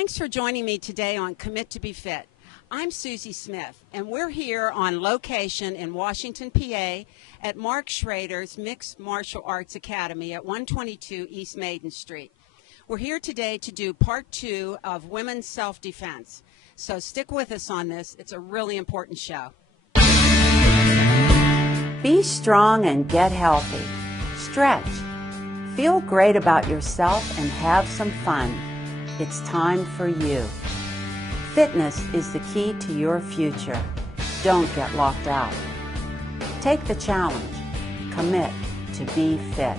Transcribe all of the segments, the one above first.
Thanks for joining me today on Commit to be Fit. I'm Susie Smith, and we're here on location in Washington, PA, at Mark Schrader's Mixed Martial Arts Academy at 122 East Maiden Street. We're here today to do part 2 of Women's Self-Defense. So stick with us on this. It's a really important show. Be strong and get healthy. Stretch. Feel great about yourself and have some fun. It's time for you. Fitness is the key to your future. Don't get locked out. Take the challenge. Commit to be fit.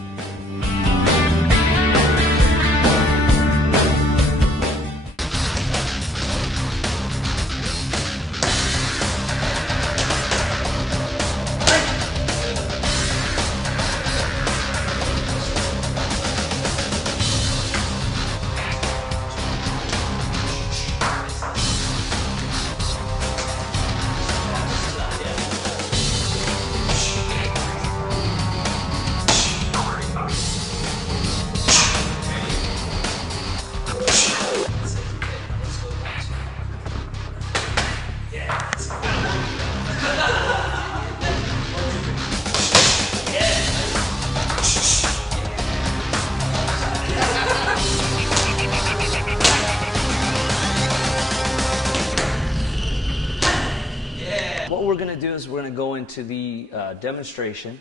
What we're going to do is we're going to go into the demonstration,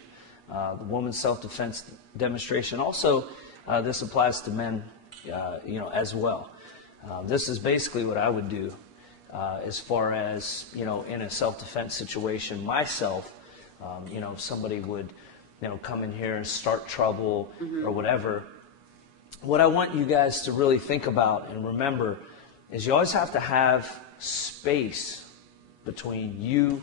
the woman's self-defense demonstration. Also, this applies to men, as well. This is basically what I would do as far as, in a self-defense situation myself. If somebody would, come in here and start trouble or whatever. What I want you guys to really think about and remember is you always have to have space between you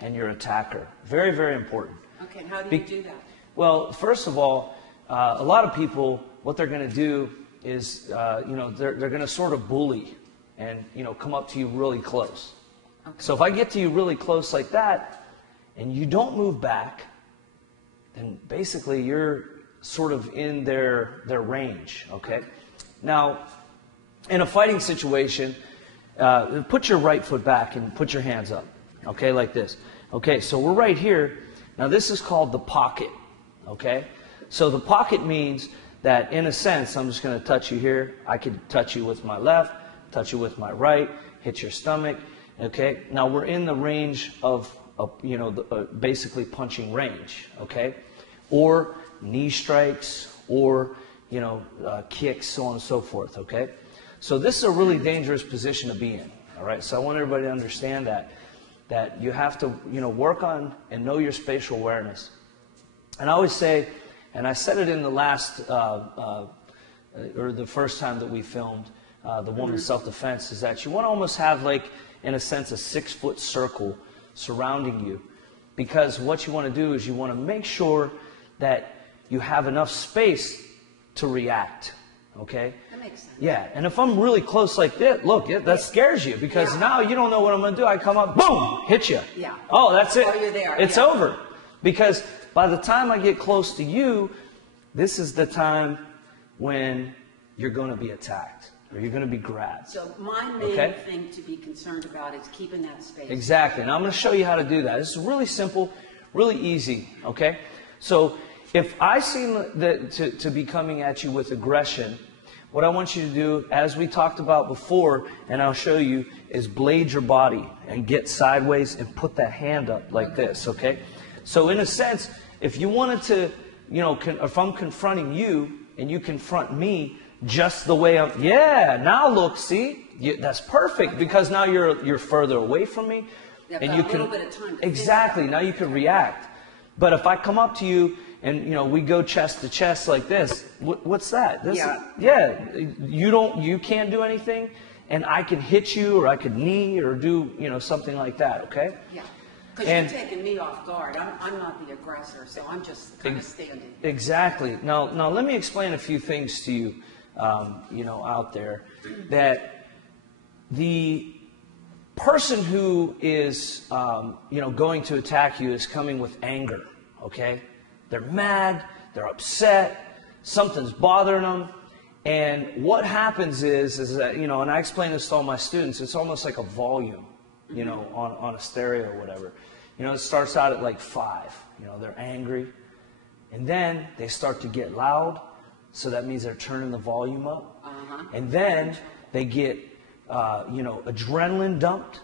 and your attacker. Very, very important. Okay, and how do you do that? Well, first of all, a lot of people, what they're going to do is, they're going to sort of bully and, come up to you really close. Okay. So if I get to you really close like that and you don't move back, then basically you're sort of in their range, okay? Now, in a fighting situation, put your right foot back and put your hands up, okay, like this. Okay, so we're right here. Now this is called the pocket, okay? So the pocket means that in a sense, I'm just going to touch you here. I could touch you with my left, touch you with my right, hit your stomach, okay? Now we're in the range of basically punching range, okay? Or knee strikes, or, kicks, so on and so forth, okay? So this is a really dangerous position to be in, all right? So I want everybody to understand that you have to, work on and know your spatial awareness. And I always say, and I said it in the last, or the first time that we filmed the woman's self-defense, is that you want to almost have, like, in a sense, a 6-foot circle surrounding you. Because what you want to do is you want to make sure that you have enough space to react, okay? That makes sense. Yeah, and if I'm really close like this, look, that scares you because now you don't know what I'm going to do. I come up, boom, hit you. Yeah. Oh, that's it. Oh, you're there. It's over. Because by the time I get close to you, this is the time when you're going to be attacked or you're going to be grabbed. So my main thing to be concerned about is keeping that space. Exactly. And I'm going to show you how to do that. This is really simple, really easy, okay? So if I seem to be coming at you with aggression, what I want you to do, as we talked about before, and I'll show you, is blade your body and get sideways and put that hand up like this, okay? So in a sense, if you wanted to, if I'm confronting you and you confront me just the way I'm, now look, see? That's perfect because now you're further away from me. Yeah, and you can, a little bit of time to exactly, now you can react. But if I come up to you and, we go chest to chest like this, what's that? You can't do anything, and I can hit you, or I could knee, or do, something like that, okay? Yeah, because you're taking me off guard. I'm not the aggressor, so I'm just kind of standing. Exactly. Now let me explain a few things to you, out there, that the person who is, going to attack you is coming with anger, okay? They're mad, they're upset, something's bothering them, And what happens is that, you know, and I explain this to all my students, it's almost like a volume, you know, on a stereo or whatever. You know, it starts out at like 5. You know, they're angry. And then they start to get loud. So that means they're turning the volume up. And then they get, you know, adrenaline dumped.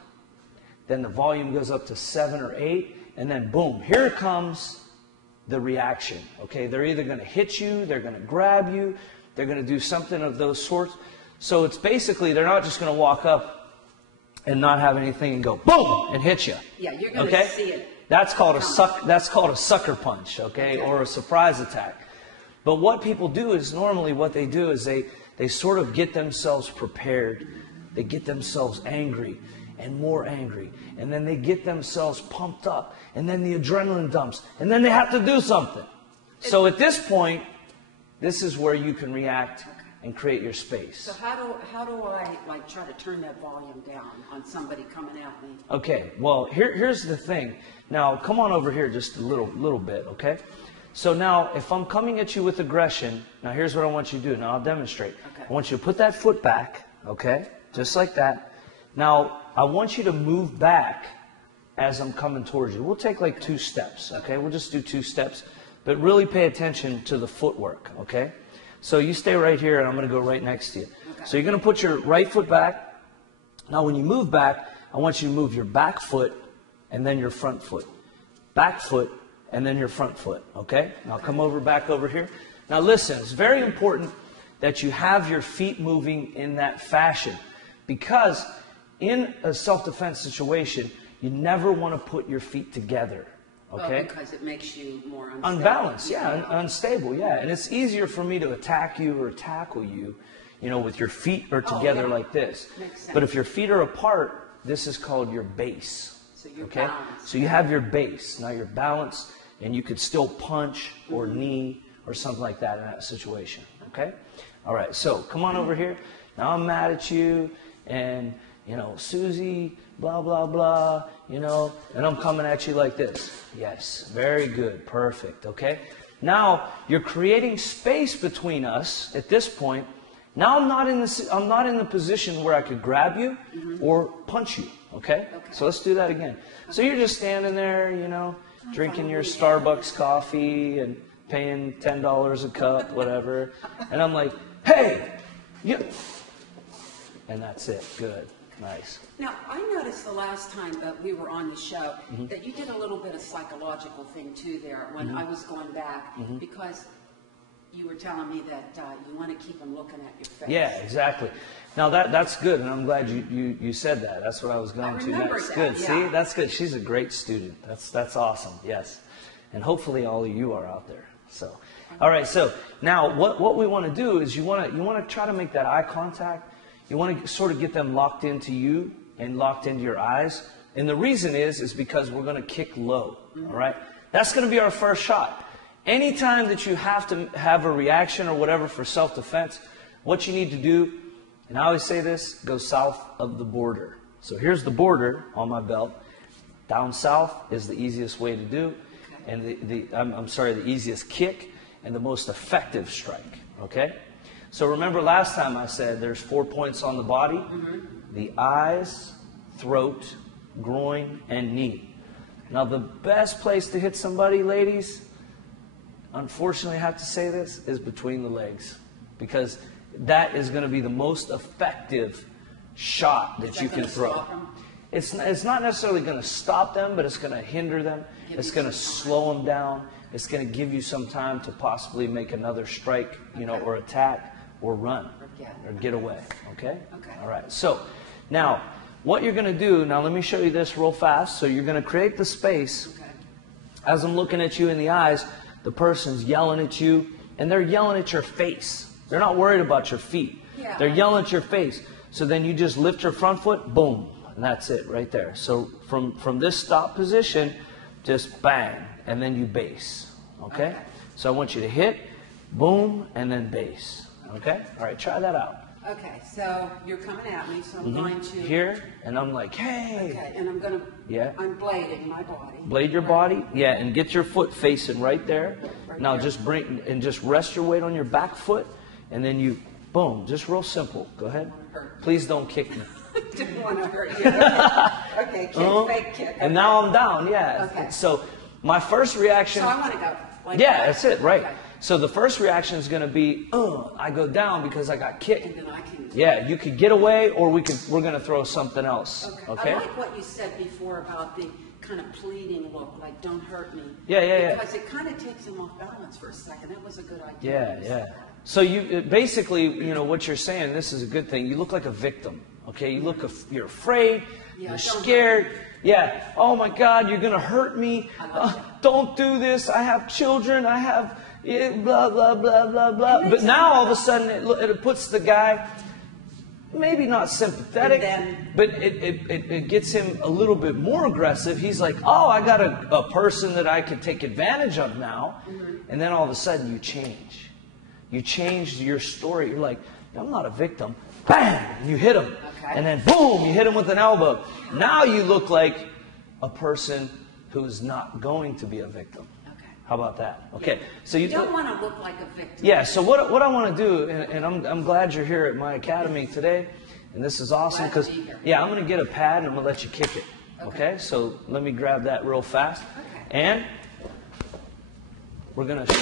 Then the volume goes up to 7 or 8. And then boom, here comes the reaction. Okay, they're either going to hit you, they're going to grab you, they're going to do something of those sorts. So it's basically, they're not just going to walk up and not have anything and go boom and hit you. Yeah, you're going to see it. That's called a sucker punch, okay, or a surprise attack. But what people do is normally what they do is they sort of get themselves prepared. They get themselves angry and more angry. And then they get themselves pumped up. And then the adrenaline dumps. And then they have to do something. So at this point, this is where you can react and create your space. So how do I like try to turn that volume down on somebody coming at me? Okay, well, here's the thing. Now, come on over here just a little bit, okay? So now, if I'm coming at you with aggression, now here's what I want you to do. Now, I'll demonstrate. Okay. I want you to put that foot back, okay? Just like that. Now, I want you to move back as I'm coming towards you. We'll take like 2 steps, okay? We'll just do 2 steps. But really pay attention to the footwork, okay? So you stay right here, and I'm going to go right next to you. Okay. So you're going to put your right foot back. Now, when you move back, I want you to move your back foot and then your front foot. Back foot and then your front foot, okay? Now come back over here. Now listen, it's very important that you have your feet moving in that fashion, because in a self-defense situation, you never want to put your feet together, okay? Well, because it makes you more unstable. Unbalanced, yeah, unstable, yeah. And it's easier for me to attack you or tackle you, you know, with your feet are together like this. Makes sense. But if your feet are apart, this is called your base. So you're okay? balanced. So you have your base. Now you're balanced, and you could still punch or knee or something like that in that situation, okay? All right, so come on over here. Now I'm mad at you, and, you know, Susie, blah, blah, blah, you know, and I'm coming at you like this. Yes, very good, perfect, okay? Now you're creating space between us at this point. Now I'm not in the position where I could grab you or punch you, okay? So let's do that again. So you're just standing there, you know, drinking your Starbucks coffee and paying $10 a cup, whatever. And I'm like, hey, you. And that's it. Good. Nice. Now, I noticed the last time that we were on the show that you did a little bit of psychological thing too there when I was going back, because you were telling me that you want to keep them looking at your face. Yeah, exactly. Now that's good, and I'm glad you said that. That's what I was going to next. That, good. Yeah. See, that's good. She's a great student. That's awesome. Yes, and hopefully all of you are out there. So, all right. So now what we want to do is you want to try to make that eye contact. You want to sort of get them locked into you and locked into your eyes. And the reason is because we're going to kick low. All right. That's going to be our first shot. Anytime that you have to have a reaction or whatever for self-defense, what you need to do, and I always say this, go south of the border. So here's the border on my belt. Down south is the easiest way to do, and the easiest kick and the most effective strike, okay? So remember last time I said there's 4 points on the body, the eyes, throat, groin, and knee. Now the best place to hit somebody, ladies, unfortunately, I have to say this, is between the legs, because that is going to be the most effective shot that you can throw. It's not necessarily going to stop them, but it's going to hinder them. It's going to slow them down. It's going to give you some time to possibly make another strike, you know, or attack, or run, or get away. Okay? All right. So now, what you're going to do, now let me show you this real fast. So you're going to create the space. As I'm looking at you in the eyes, the person's yelling at you, and they're yelling at your face. They're not worried about your feet. Yeah. They're yelling at your face. So then you just lift your front foot, boom, and that's it right there. So from this stop position, just bang, and then you base. Okay? So I want you to hit, boom, and then base. Okay? All right, try that out. Okay, so you're coming at me, so I'm going to... Here, and I'm like, hey. Okay, and I'm going to... Yeah. I'm blading my body. Blade your body, yeah, and get your foot facing right there. Now just just rest your weight on your back foot, and then you Boom. Just real simple. Go ahead. Please don't kick me. Didn't want to hurt you. Okay, kick, fake kick. And now I'm down, yeah. Okay. So my first reaction... So I want to go like yeah, that. that's it, right. Okay. So the first reaction is going to be, I go down because I got kicked. And then I can... Yeah, you could get away, or we're going to throw something else. Okay? I like what you said before about the kind of pleading look, like don't hurt me. Yeah. Because it kind of takes him off balance for a second. That was a good idea. Yeah. So you basically, what you're saying, this is a good thing. You look like a victim. Okay, you're afraid, you're scared. Yeah. Oh my God, you're gonna hurt me. Don't do this. I have children. I have blah blah blah blah blah. But now all of a sudden it puts the guy maybe not sympathetic, but it gets him a little bit more aggressive. He's like, oh, I got a person that I could take advantage of now, and then all of a sudden you change. You change your story. You're like, I'm not a victim. Bam! And you hit him. Okay. And then boom, you hit him with an elbow. Now you look like a person who's not going to be a victim. Okay. How about that? Okay. Yeah. So you don't want to look like a victim. Yeah. So what I want to do, and I'm glad you're here at my academy today, and this is awesome because I'm going to get a pad and I'm going to let you kick it. Okay. So let me grab that real fast. Okay. And we're going to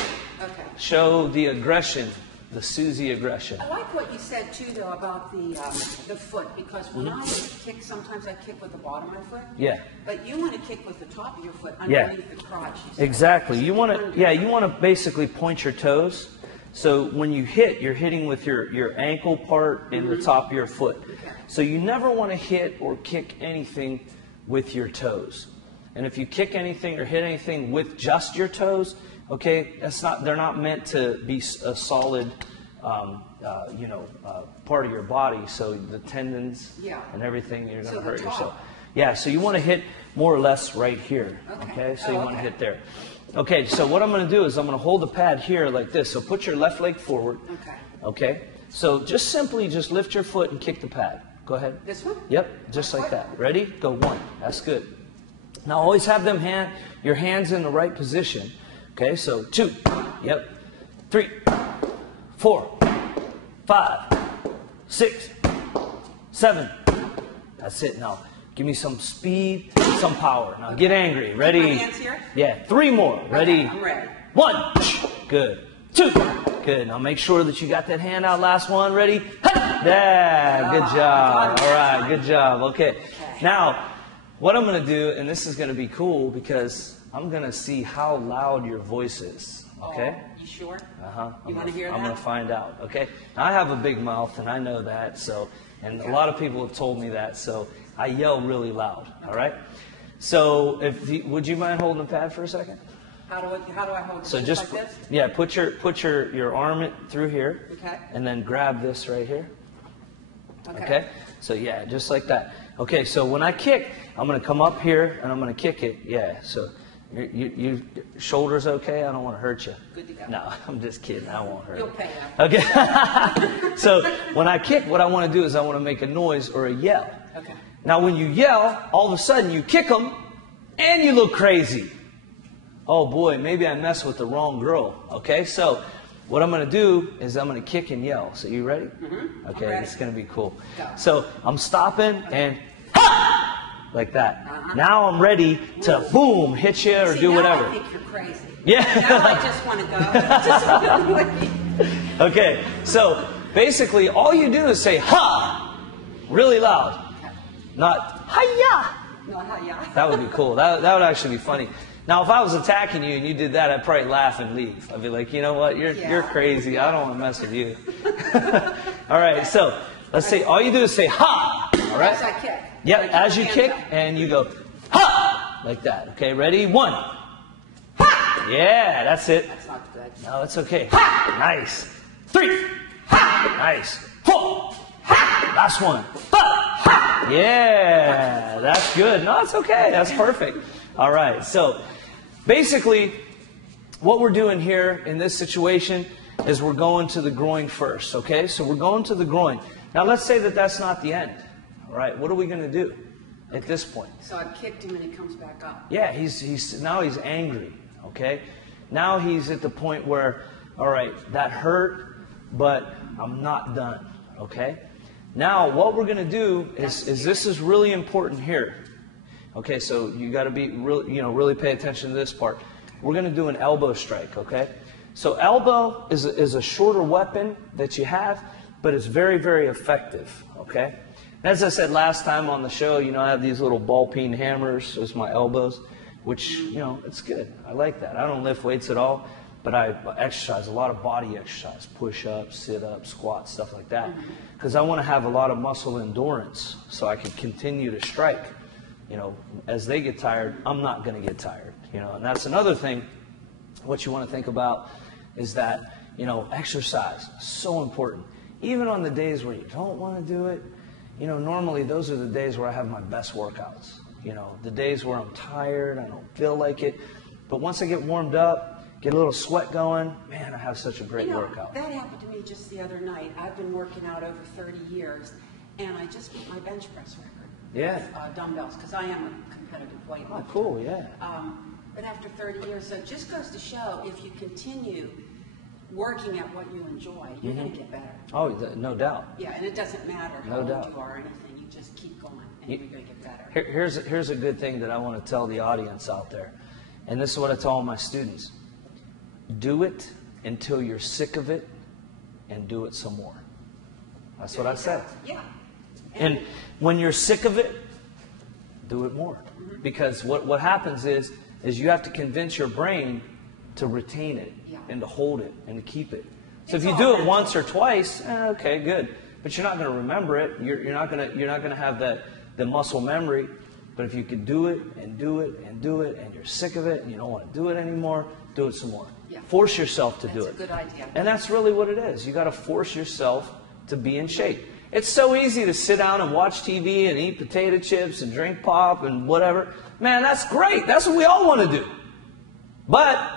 show the aggression. The Susie aggression. I like what you said too, though, about the foot, because when I kick, sometimes I kick with the bottom of my foot. Yeah. But you want to kick with the top of your foot underneath the crotch. Exactly. So you want to basically point your toes. So when you hit, you're hitting with your ankle part and the top of your foot. Okay. So you never want to hit or kick anything with your toes. And if you kick anything or hit anything with just your toes, okay, they're not meant to be a solid, part of your body. So the tendons and everything, you're going to hurt yourself. Yeah, so you want to hit more or less right here. Okay, so you want to hit there. Okay, so what I'm going to do is I'm going to hold the pad here like this. So put your left leg forward. Okay, so just lift your foot and kick the pad. Go ahead. This one? Yep, just like that. Ready? Go 1. That's good. Now always have your hands in the right position. Okay, so 2, 3, 4, 5, 6, 7. That's it. Now, give me some speed, some power. Now, get angry. Ready? My hands here? Yeah, 3 more. Ready? I'm ready. 1. Good. 2. Good. Now, make sure that you got that hand out. Last one. Ready? Yeah, good job. All right, good job. Okay. Now, what I'm going to do, and this is going to be cool because I'm going to see how loud your voice is, okay? You sure? Uh-huh. You want to hear that? I'm going to find out, okay? Now, I have a big mouth, and I know that, and a lot of people have told me that, so I yell really loud, all right? So, would you mind holding the pad for a second? How do I hold it? So just like this? Yeah, put your arm through here, and then grab this right here. Okay? So, yeah, just like that. Okay, so when I kick, I'm going to come up here, and I'm going to kick it. Yeah, so... Your shoulders okay? I don't want to hurt you. Good to go. No, I'm just kidding. I won't hurt you. You'll pay that. Okay. So when I kick, what I want to do is I want to make a noise or a yell. Okay. Now when you yell, all of a sudden you kick them and you look crazy. Oh boy, maybe I messed with the wrong girl. Okay, so what I'm going to do is I'm going to kick and yell. So you ready? Mm-hmm. Okay, it's going to be cool. Go. So I'm stopping and like that. Now I'm ready to boom, hit you or do whatever. I think you're crazy. Yeah. Now I just want to go. Okay, so basically all you do is say ha, really loud. Not hi-ya. No, hi-ya. That would be cool. That would actually be funny. Now, if I was attacking you and you did that, I'd probably laugh and leave. I'd be like, you know what, you're crazy. I don't want to mess with you. All right, so let's say all you do is say ha. All right. As I kick. Yep, as you kick, and you go, ha! Like that, okay? Ready? 1. Ha! Yeah, that's it. That's not good. No, it's okay. Ha! Nice. 3. Ha! Nice. 4. Ha! Last one. 5. Ha! Yeah, that's good. No, it's okay. That's perfect. All right, so basically, what we're doing here in this situation is we're going to the groin first, okay? So we're going to the groin. Now, let's say that that's not the end. All right, what are we going to do at this point? So I've kicked him and he comes back up. Yeah, now he's angry, okay? Now he's at the point where, all right, that hurt, but I'm not done, okay? Now, what we're going to do is this is really important here. Okay, so you got to be really pay attention to this part. We're going to do an elbow strike, okay? So elbow is a shorter weapon that you have, but it's very, very effective, okay? As I said last time on the show, I have these little ball peen hammers as my elbows, which, it's good. I like that. I don't lift weights at all, but I exercise, a lot of body exercise, push-ups, sit-ups, squats, stuff like that, because I want to have a lot of muscle endurance so I can continue to strike. As they get tired, I'm not going to get tired, and that's another thing. What you want to think about is that, exercise is so important. Even on the days where you don't want to do it, normally those are the days where I have my best workouts. The days where I'm tired, I don't feel like it. But once I get warmed up, get a little sweat going, man, I have such a great workout. That happened to me just the other night. I've been working out over 30 years, and I just beat my bench press record. Yeah. With dumbbells, because I am a competitive weightlifter. Oh, cool, yeah. But after 30 years, so it just goes to show if you continue working at what you enjoy, you're going to get better. Oh, no doubt. Yeah, and it doesn't matter how old you are or anything. You just keep going, and you're going to get better. Here's a good thing that I want to tell the audience out there. And this is what I tell all my students. Do it until you're sick of it, and do it some more. That's what I said. Yeah. And when you're sick of it, do it more. Because what happens is you have to convince your brain to retain it and to hold it and to keep it. So if you do it once or twice, okay, good. But you're not going to remember it. You're not going to have the muscle memory. But if you could do it and do it and do it, and you're sick of it and you don't want to do it anymore, do it some more. Yeah. Force yourself to do it. That's a good idea. And that's really what it is. You got to force yourself to be in shape. It's so easy to sit down and watch TV and eat potato chips and drink pop and whatever. Man, that's great. That's what we all want to do. But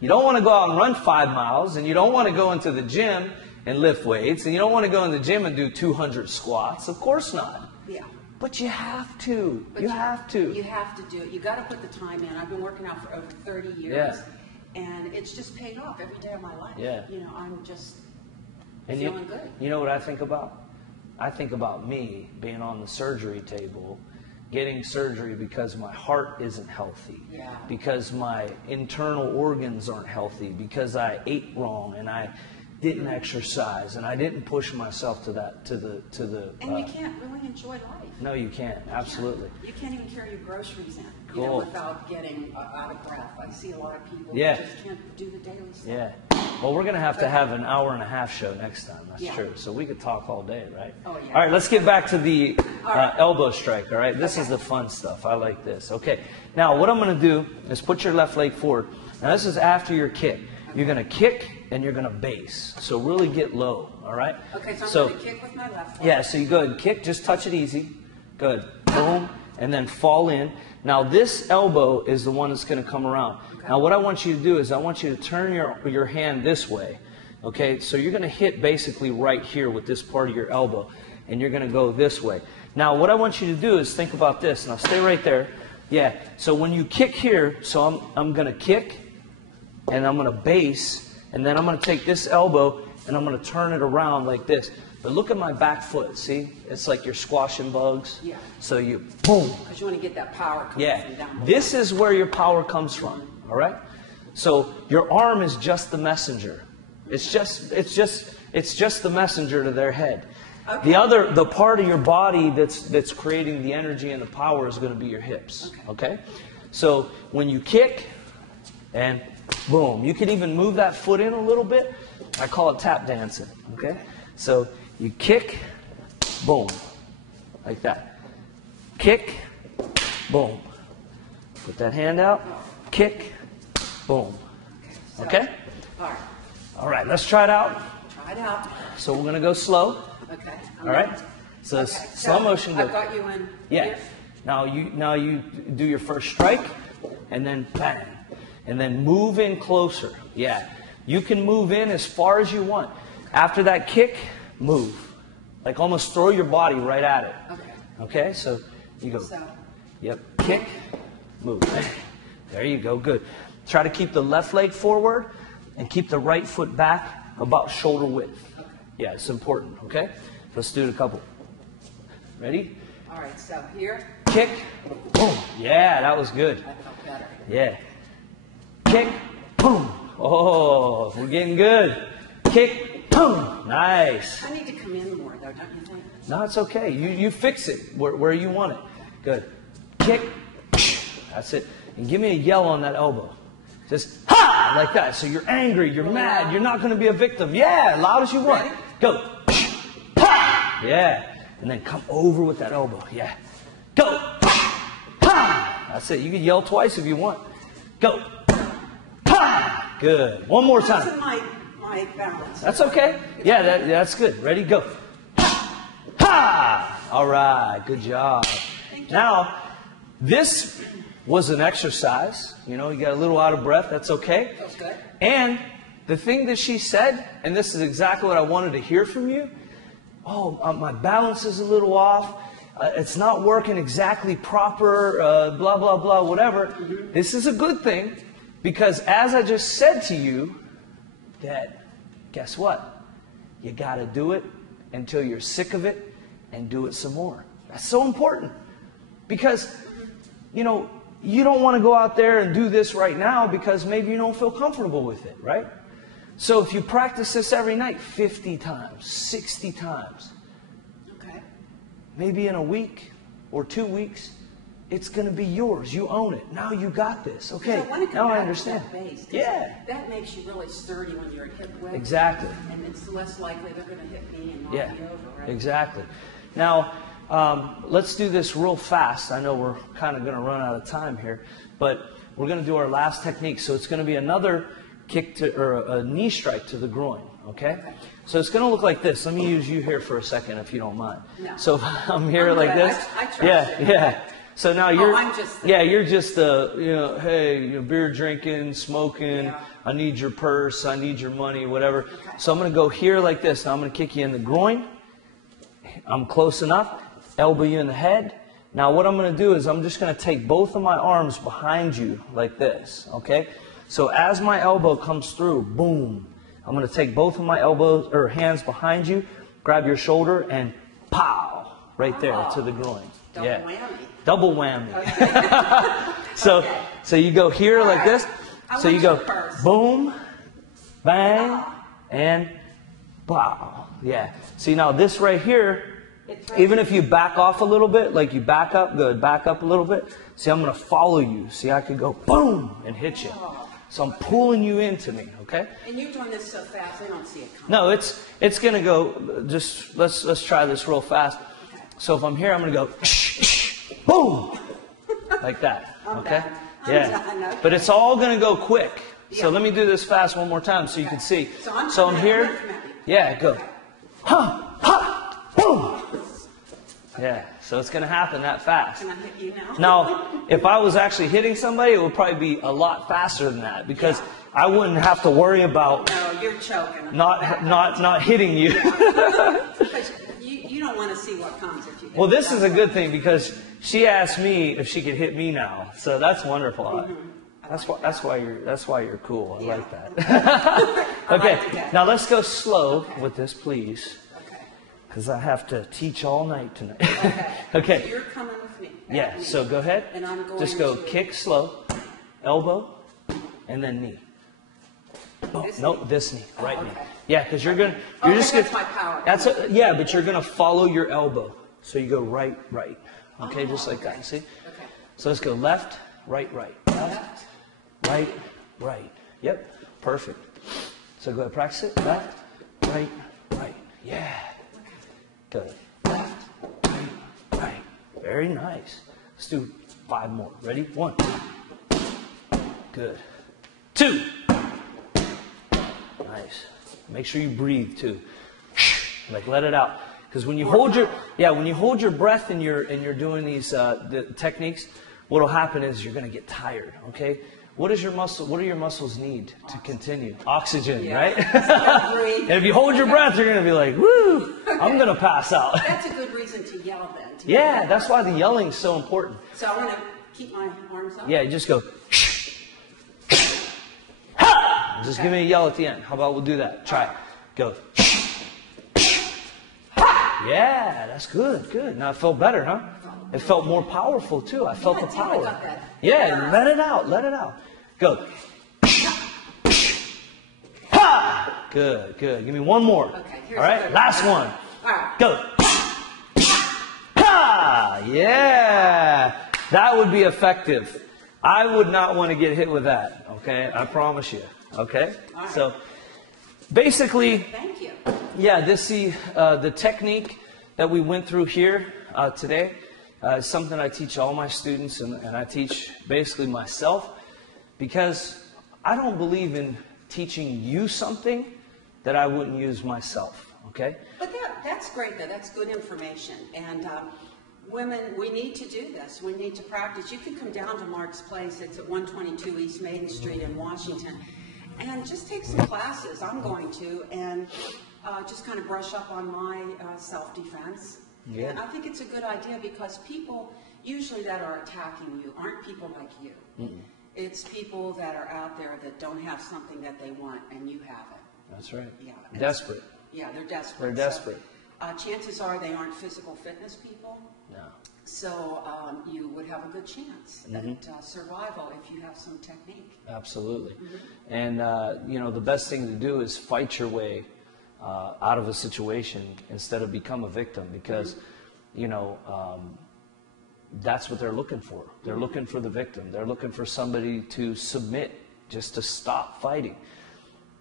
you don't want to go out and run 5 miles, and you don't want to go into the gym and lift weights, and you don't want to go in the gym and do 200 squats. Of course not. Yeah. But you have to. You have to. You have to do it. You got to put the time in. I've been working out for over 30 years. Yeah. And it's just paid off every day of my life. Yeah. I'm just and feeling good. You know what I think about? I think about me being on the surgery table, getting surgery because my heart isn't healthy, because my internal organs aren't healthy, because I ate wrong and I didn't exercise and I didn't push myself to the. And you can't really enjoy life. No, you can't. Absolutely. You can't even carry your groceries in, Cool. without getting out of breath. I see a lot of people who just can't do the daily stuff. Yeah. Well, we're going to have an hour and a half show next time. That's true. So we could talk all day, right? Oh, yeah. All right, let's get back to the elbow strike, all right? This is the fun stuff. I like this. Okay. Now, what I'm going to do is put your left leg forward. Now, this is after your kick. You're going to kick and you're going to base. So really get low, all right? Okay, so I'm going to kick with my left leg. Yeah, so you go ahead and kick. Just touch it easy. Good. Boom. And then fall in. Now, this elbow is the one that's going to come around. Okay. Now, what I want you to do is I want you to turn your hand this way. Okay, so you're going to hit basically right here with this part of your elbow. And you're going to go this way. Now, what I want you to do is think about this. Now, stay right there. Yeah, so when you kick here, so I'm going to kick, and I'm going to base, and then I'm going to take this elbow, and I'm going to turn it around like this. But look at my back foot, see? It's like you're squashing bugs. Yeah. So you, boom. Because you want to get that power coming from down below. This is where your power comes from, all right? So your arm is just the messenger. It's just the messenger to their head. Okay. The part of your body that's creating the energy and the power is going to be your hips, okay? So when you kick, and boom. You can even move that foot in a little bit. I call it tap dancing, okay? So you kick, boom, like that. Kick, boom. Put that hand out, kick, boom. Okay? All right, let's try it out. Try it out. So we're going to go slow. Okay. All right? So slow motion. I've got you in. Yeah. Here. Now you do your first strike, and then bang. And then move in closer. Yeah. You can move in as far as you want. After that kick, move. Like almost throw your body right at it. Okay. Okay? So you go. Yep. Kick, move. There you go. Good. Try to keep the left leg forward and keep the right foot back about shoulder width. Yeah, it's important, okay? Let's do it a couple. Ready? All right, so here. Kick. Boom. Yeah, that was good. I felt better. Yeah. Kick. Boom. Oh, we're getting good. Kick. Boom. Nice. I need to come in more, though, don't you think? No, it's okay. You fix it where you want it. Good. Kick. That's it. And give me a yell on that elbow. Just ha! Like that. So you're angry, you're mad, you're not going to be a victim. Yeah, loud as you want. Ready? Go. Ha! Yeah. And then come over with that elbow. Yeah. Go. Ha! That's it. You can yell twice if you want. Go. Ha! Good. One more time. That's my balance. That's okay. Yeah, that's good. Ready? Go. Ha! All right. Good job. Now, this was an exercise. You know, you got a little out of breath. That's okay. Feels good. And the thing that she said, and this is exactly what I wanted to hear from you. Oh, my balance is a little off. It's not working exactly proper, blah, blah, blah, whatever. Mm-hmm. This is a good thing because as I just said to you, that guess what? You got to do it until you're sick of it and do it some more. That's so important because, you know, you don't want to go out there and do this right now because maybe you don't feel comfortable with it, right? So if you practice this every night 50 times, 60 times, Okay. maybe in a week or 2 weeks, it's going to be yours. You own it. Now you got this. Okay, So I want to now come I back understand. to that base, 'cause Yeah. That makes you really sturdy when you're at hip width. Exactly. And it's less likely they're going to hit me and knock Yeah, me over, right? exactly. Now, let's do this real fast. I know we're kind of going to run out of time here, but we're going to do our last technique. So it's going to be another kick to, or a knee strike to the groin, okay? So it's going to look like this. Let me use you here for a second, if you don't mind. No. So I'm here I'm like good. this. I trust yeah, you. yeah. So now you're, I'm just the- yeah, you're just you know, hey, you know, beer drinking, smoking. Yeah. I need your purse. I need your money, whatever. So I'm going to go here like this. Now I'm going to kick you in the groin. I'm close enough. Elbow you in the head. Now what I'm going to do is I'm just going to take both of my arms behind you like this, okay? So as my elbow comes through, boom, I'm going to take both of my elbows or hands behind you, grab your shoulder, and pow, right there to the groin. Double whammy. Double whammy. Okay. So, Okay. so you go here All like right. this. I So you want go you first. boom, bang, and pow. Yeah. See now this right here, It's right even if you back off a little bit, like you back up, good, back up a little bit. See, I'm going to follow you. See, I could go boom and hit you. So I'm pulling you into me, okay? And you're doing this so fast, they don't see it coming. No, it's going to go, just, let's try this real fast. So if I'm here, I'm going to go, boom, like that, okay? done. I'm Yeah, done, okay. but it's all going to go quick. So Yeah. let me do this fast one more time so you can see. So I'm So I'm coming here. at you. Yeah, go. Ha, ha, boom. Yeah, so it's going to happen that fast. Can I hit you now? Now, if I was actually hitting somebody, it would probably be a lot faster than that because I wouldn't have to worry about No, you're choking. not hitting you. Because you don't want to see what comes if you get Well, this it. is a good thing because she asked me if she could hit me now, so that's wonderful. That's why you're cool. I like that. Okay, like that. now let's go slow with this, please, Okay. because I have to teach all night tonight. Okay. Okay. So you're coming with me. Yeah. So go ahead. And I'm going Just go to- kick slow, elbow, and then knee. Oh, This no, knee? this knee, right okay. knee. Yeah, because you're Okay, just that's gonna. my power. That's yeah, but you're gonna follow your elbow. So you go right. Okay, just like that. See? Okay. So let's go left, right. Left, right. Yep, perfect. So go ahead, practice it. Left, right. Yeah. Good. Left, right. Very nice. Let's do 5 more. Ready? 1. Good. 2. Nice. Make sure you breathe too. Like let it out. Because when you hold your breath and you're doing these the techniques, what'll happen is you're going to get tired. Okay. What do your muscles need to continue? Oxygen, Yeah. right? So breathe. And if you hold your breath, you're going to be like, woo, I'm going to pass out. That's a good reason to yell then. to Yeah, yell. that's why the yelling is so important. So I'm going to keep my arms up. Yeah, you just go, ha! Just give me a yell at the end. How about we'll do that? Try it. Go. Yeah, that's good, good. Now it felt better, huh? It felt more powerful too. I felt the power. Yeah, let it out, let it out. Go. Ha! Good, good. Give me one more. Okay, all right, last one. Go. Ha! Yeah, that would be effective. I would not want to get hit with that. Okay, I promise you. Okay, so basically, thank you. Yeah, the technique that we went through here today is something I teach all my students, and I teach basically myself, because I don't believe in teaching you something that I wouldn't use myself, okay? But that's great, though. That's good information. And women, we need to do this. We need to practice. You can come down to Mark's place. It's at 122 East Maiden Street in Washington, and just take some classes. I'm going to, and just kind of brush up on my self-defense. Yeah. And I think it's a good idea, because people usually that are attacking you aren't people like you. Mm-mm. It's people that are out there that don't have something that they want, and you have it. That's right. Yeah. Desperate. Yeah, they're desperate. They're desperate. So, chances are they aren't physical fitness people. No. So you would have a good chance at survival if you have some technique. Absolutely. Mm-hmm. And, the best thing to do is fight your way out of a situation instead of become a victim, because, that's what they're looking for. They're looking for the victim. They're looking for somebody to submit, just to stop fighting.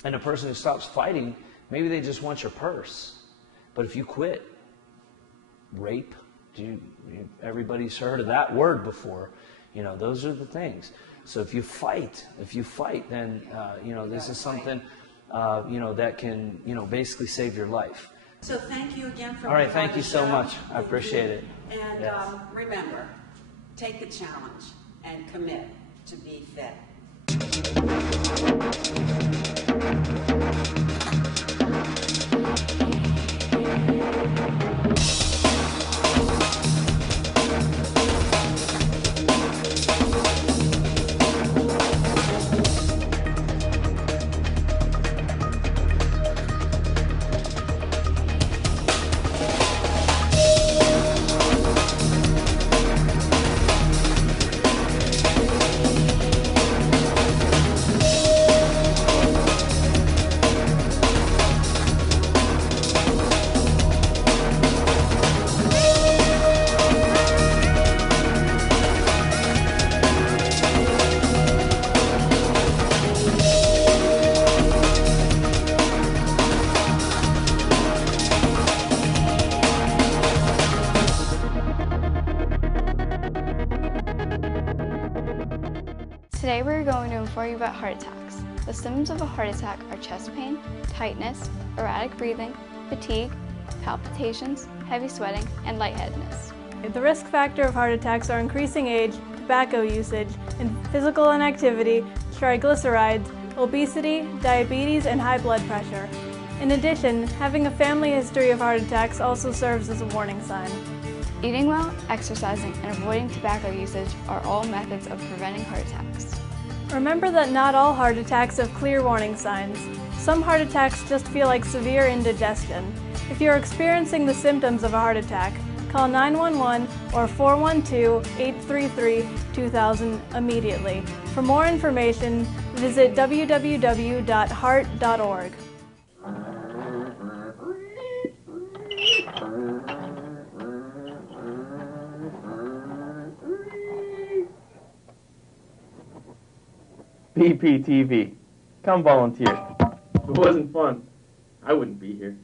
And a person who stops fighting, maybe they just want your purse. But if you quit, rape, everybody's heard of that word before. Those are the things. So if you fight, then, this is something, that can, basically save your life. So thank you again for All right, thank you so much. I appreciate it. And yes. Remember, take the challenge and commit to be fit. Today we're going to inform you about heart attacks. The symptoms of a heart attack are chest pain, tightness, erratic breathing, fatigue, palpitations, heavy sweating, and lightheadedness. The risk factor of heart attacks are increasing age, tobacco usage, and physical inactivity, triglycerides, obesity, diabetes, and high blood pressure. In addition, having a family history of heart attacks also serves as a warning sign. Eating well, exercising, and avoiding tobacco usage are all methods of preventing heart attacks. Remember that not all heart attacks have clear warning signs. Some heart attacks just feel like severe indigestion. If you're experiencing the symptoms of a heart attack, call 911 or 412-833-2000 immediately. For more information, visit www.heart.org. BPTV. Come volunteer. If it wasn't fun, I wouldn't be here.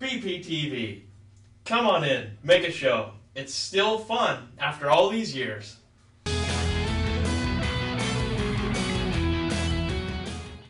BPTV. Come on in, make a show. It's still fun after all these years.